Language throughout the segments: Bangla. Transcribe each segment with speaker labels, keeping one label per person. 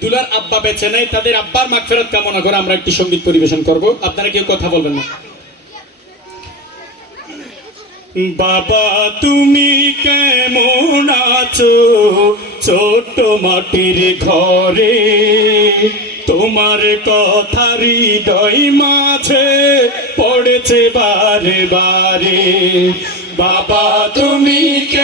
Speaker 1: দুলার আব্বা বেছে নেই, তাদের আব্বার মাগফেরত কামনা করে আমরা একটি সংগীত পরিবেশন করব। আপনারা কেউ কথা বলবেন না। বাবা, তুমি কেমন আছো? ছোট মাটির ঘরে তোমার কথা হৃদয় মাঝে পড়েছে বারে বারে। বাবা, তুমি কেমন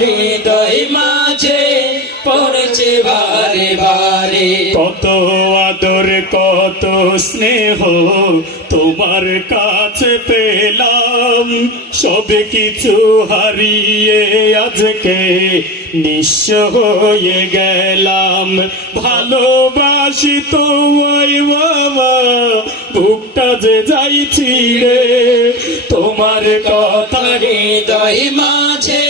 Speaker 1: হৃদয় মাঝে পড়েছে বারে বারে। কত আদর কত স্নেহ তোমার কাছে পেলাম। সব কিছু হারিয়ে আজকে নিঃস্ব হয়ে গেলাম। ভালোবাসি তোমায় বাবা বুকটা যে যাইছি রে তোমার কথা হৃদয় মাঝে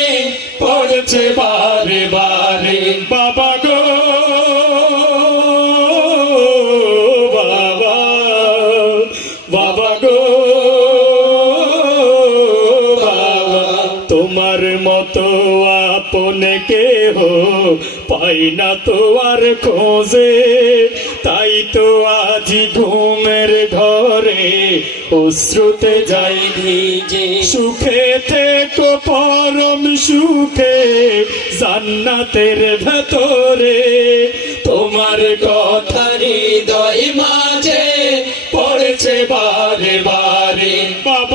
Speaker 1: পড়ছে বারে বারে। বাবা গো, বাবা বাবা গো, বাবা, তোমার মতো পাই না তো আর খোঁজে। তাই তো আজি ঘুমের ঘরে অশ্রুতে যাই ভিজে। সুখে থেকো পরম সুখে জান্নাতের ভেতরে। তোমার কথা হৃদয় মাঝে পড়েছে বারে বারে। বাবা